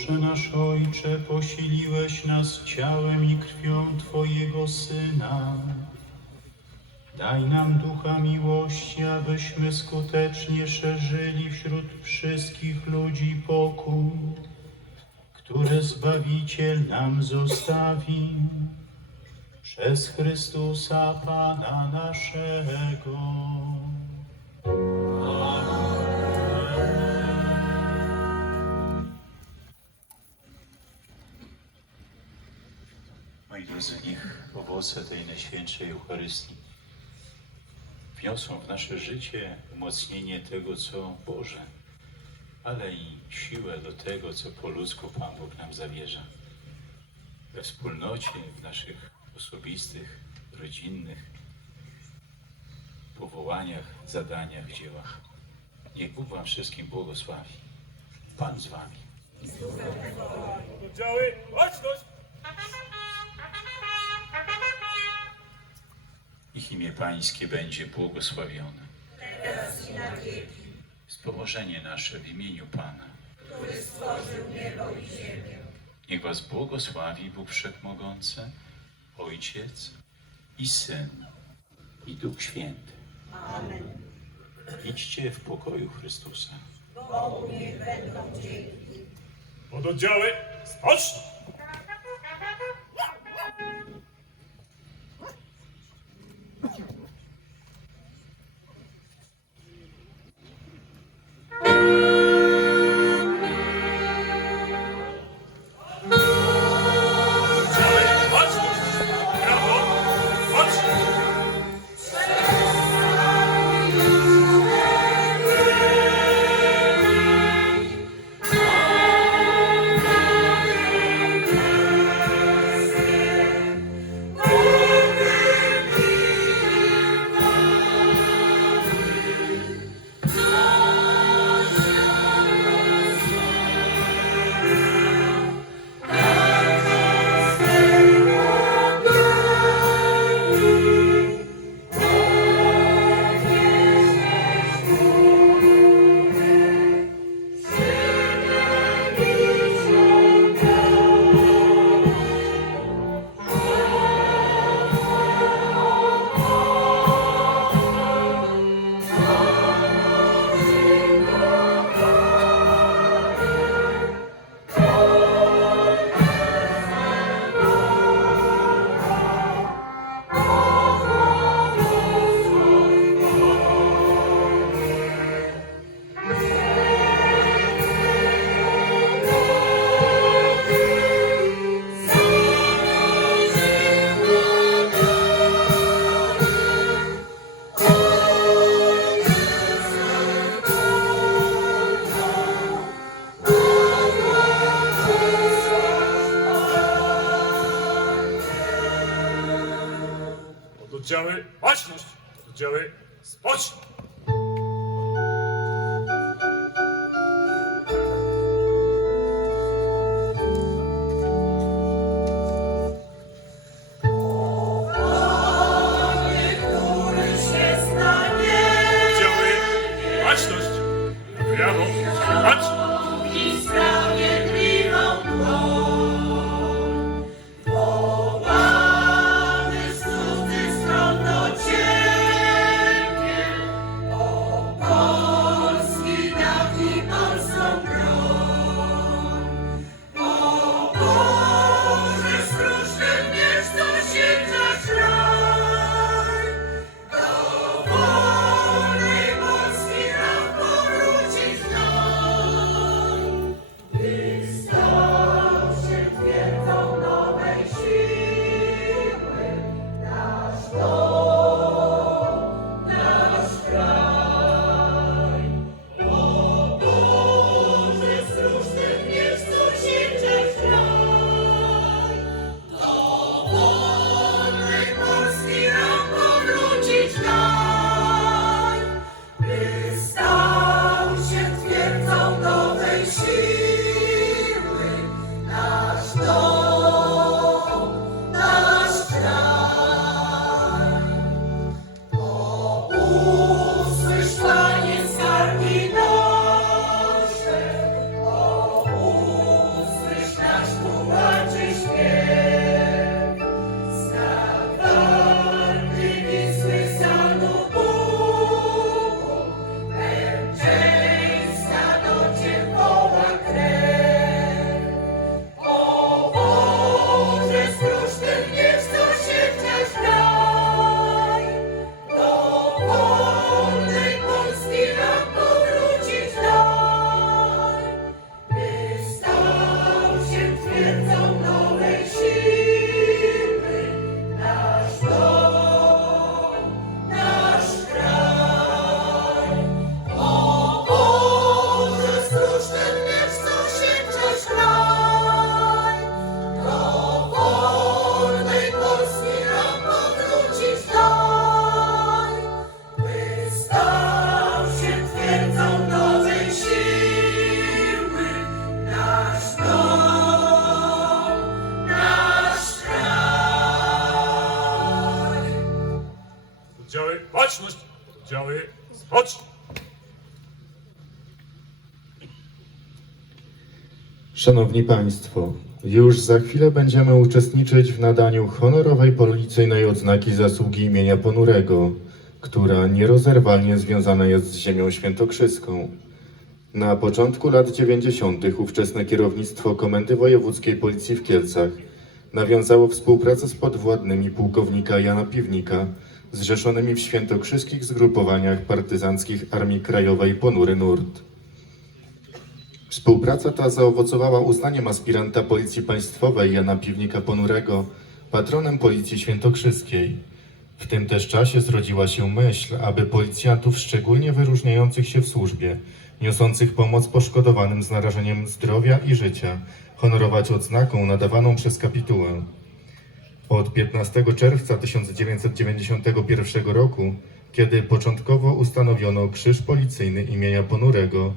Boże nasz Ojcze, posiliłeś nas ciałem i krwią Twojego Syna. Daj nam ducha miłości, abyśmy skutecznie szerzyli wśród wszystkich ludzi pokój, który Zbawiciel nam zostawi przez Chrystusa Pana naszego. Owoce tej Najświętszej Eucharystii wniosą w nasze życie umocnienie tego, co Boże, ale i siłę do tego, co po ludzku Pan Bóg nam zawierza. We wspólnocie, w naszych osobistych, rodzinnych powołaniach, zadaniach, dziełach. Niech Bóg Wam wszystkim błogosławi. Pan z Wami. Oddziały, baczność! Imię Pańskie będzie błogosławione. Wspomożenie nasze w imieniu Pana. Który stworzył niebo i ziemię. Niech Was błogosławi Bóg Wszechmogący, Ojciec i Syn i Duch Święty. Amen. Idźcie w pokoju Chrystusa. Pododdziały, spocznij! Pododdziały, baczność! Pododdziały, spocznij! Szanowni Państwo, już za chwilę będziemy uczestniczyć w nadaniu honorowej policyjnej odznaki zasługi imienia Ponurego, która nierozerwalnie związana jest z ziemią świętokrzyską. Na początku lat 90. ówczesne kierownictwo Komendy Wojewódzkiej Policji w Kielcach nawiązało współpracę z podwładnymi pułkownika Jana Piwnika, zrzeszonymi w świętokrzyskich zgrupowaniach partyzanckich Armii Krajowej Ponury Nurt. Współpraca ta zaowocowała uznaniem aspiranta Policji Państwowej Jana Piwnika Ponurego patronem Policji Świętokrzyskiej. W tym też czasie zrodziła się myśl, aby policjantów szczególnie wyróżniających się w służbie, niosących pomoc poszkodowanym z narażeniem zdrowia i życia, honorować odznaką nadawaną przez kapitułę. Od 15 czerwca 1991 roku, kiedy początkowo ustanowiono Krzyż Policyjny imienia Ponurego,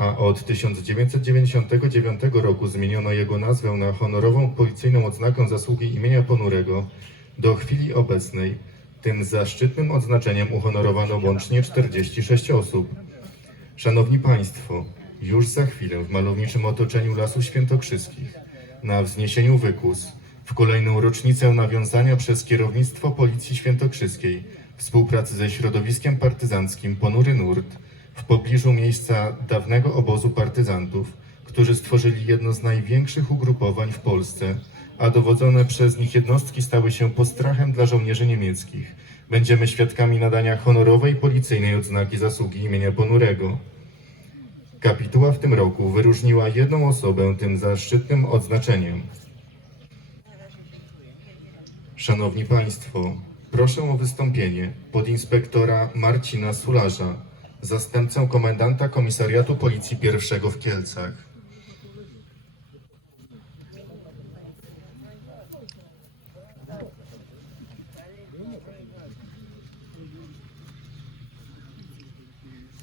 a od 1999 roku zmieniono jego nazwę na honorową policyjną odznakę zasługi imienia Ponurego, do chwili obecnej tym zaszczytnym odznaczeniem uhonorowano łącznie 46 osób. Szanowni Państwo, już za chwilę w malowniczym otoczeniu Lasów Świętokrzyskich, na wzniesieniu Wykus, w kolejną rocznicę nawiązania przez kierownictwo Policji Świętokrzyskiej współpracy ze środowiskiem partyzanckim Ponury Nurt, w pobliżu miejsca dawnego obozu partyzantów, którzy stworzyli jedno z największych ugrupowań w Polsce, a dowodzone przez nich jednostki stały się postrachem dla żołnierzy niemieckich. Będziemy świadkami nadania honorowej policyjnej odznaki zasługi imienia Ponurego. Kapituła w tym roku wyróżniła jedną osobę tym zaszczytnym odznaczeniem. Szanowni Państwo, proszę o wystąpienie podinspektora Marcina Sularza, zastępcę komendanta Komisariatu Policji I w Kielcach.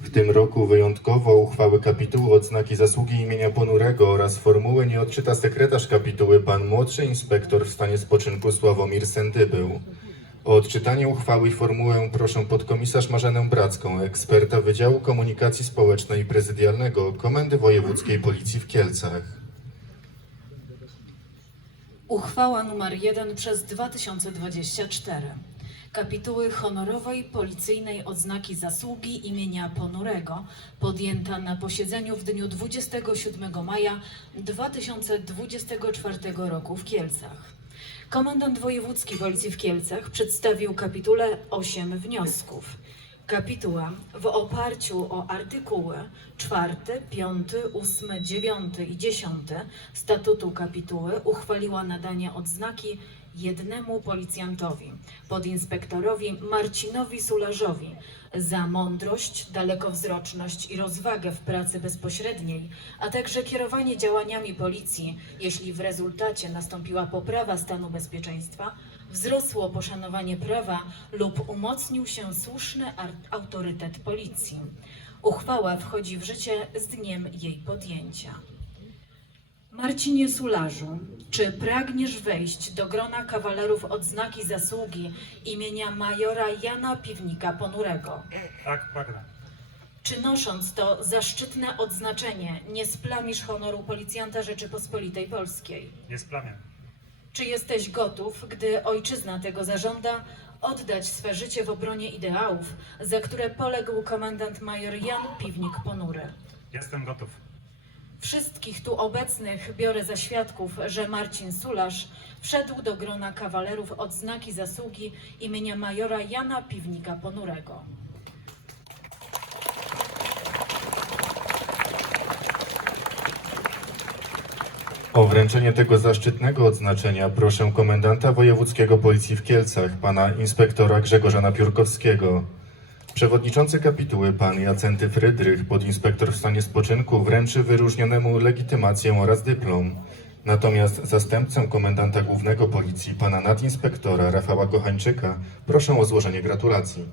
W tym roku wyjątkowo uchwały kapituły odznaki zasługi imienia Ponurego oraz formuły nie odczyta sekretarz kapituły pan młodszy inspektor w stanie spoczynku Sławomir Sendybył. O odczytanie uchwały i formułę proszę podkomisarz Marzenę Bracką, eksperta Wydziału Komunikacji Społecznej Prezydialnego Komendy Wojewódzkiej Policji w Kielcach. Uchwała nr 1 przez 2024. Kapituły honorowej policyjnej odznaki zasługi imienia Ponurego podjęta na posiedzeniu w dniu 27 maja 2024 roku w Kielcach. Komendant wojewódzki Policji w Kielcach przedstawił kapitule 8 wniosków. Kapituła w oparciu o artykuły 4, 5, 8, 9 i 10 statutu kapituły uchwaliła nadanie odznaki jednemu policjantowi, podinspektorowi Marcinowi Sularzowi za mądrość, dalekowzroczność i rozwagę w pracy bezpośredniej, a także kierowanie działaniami policji, jeśli w rezultacie nastąpiła poprawa stanu bezpieczeństwa, wzrosło poszanowanie prawa lub umocnił się słuszny autorytet policji. Uchwała wchodzi w życie z dniem jej podjęcia. Marcinie Sularzu, czy pragniesz wejść do grona kawalerów odznaki zasługi imienia majora Jana Piwnika Ponurego? Tak, pragnę. Czy nosząc to zaszczytne odznaczenie nie splamisz honoru policjanta Rzeczypospolitej Polskiej? Nie splamię. Czy jesteś gotów, gdy ojczyzna tego zażąda, oddać swe życie w obronie ideałów, za które poległ komendant major Jan Piwnik Ponury? Jestem gotów. Wszystkich tu obecnych biorę za świadków, że Marcin Sularz wszedł do grona kawalerów odznaki zasługi imienia majora Jana Piwnika Ponurego. O wręczenie tego zaszczytnego odznaczenia proszę komendanta wojewódzkiego Policji w Kielcach, pana inspektora Grzegorza Napiórkowskiego. Przewodniczący kapituły, pan Jacenty Frydrych, podinspektor w stanie spoczynku, wręczy wyróżnionemu legitymację oraz dyplom. Natomiast zastępcę komendanta głównego policji, pana nadinspektora Rafała Gochańczyka, proszę o złożenie gratulacji.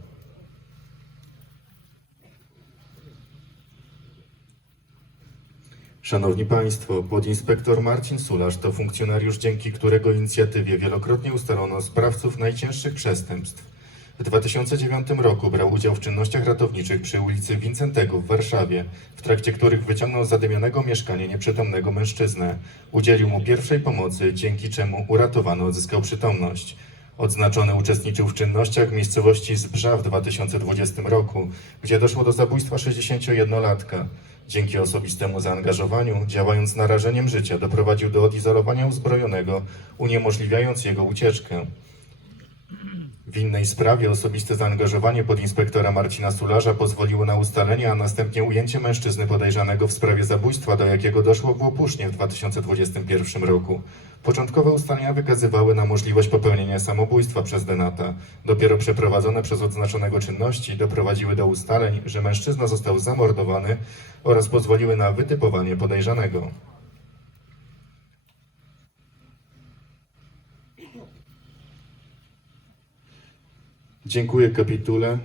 Szanowni Państwo, podinspektor Marcin Sularz to funkcjonariusz, dzięki którego inicjatywie wielokrotnie ustalono sprawców najcięższych przestępstw. W 2009 roku brał udział w czynnościach ratowniczych przy ulicy Wincentego w Warszawie, w trakcie których wyciągnął z zadymionego mieszkania nieprzytomnego mężczyznę. Udzielił mu pierwszej pomocy, dzięki czemu uratowany odzyskał przytomność. Odznaczony uczestniczył w czynnościach w miejscowości Zbrza w 2020 roku, gdzie doszło do zabójstwa 61-latka. Dzięki osobistemu zaangażowaniu, działając narażeniem życia, doprowadził do odizolowania uzbrojonego, uniemożliwiając jego ucieczkę. W innej sprawie osobiste zaangażowanie podinspektora Marcina Sularza pozwoliło na ustalenie, a następnie ujęcie mężczyzny podejrzanego w sprawie zabójstwa, do jakiego doszło w Łopusznie w 2021 roku. Początkowe ustalenia wykazywały na możliwość popełnienia samobójstwa przez Denata. Dopiero przeprowadzone przez odznaczonego czynności doprowadziły do ustaleń, że mężczyzna został zamordowany oraz pozwoliły na wytypowanie podejrzanego. Dziękuję kapitule.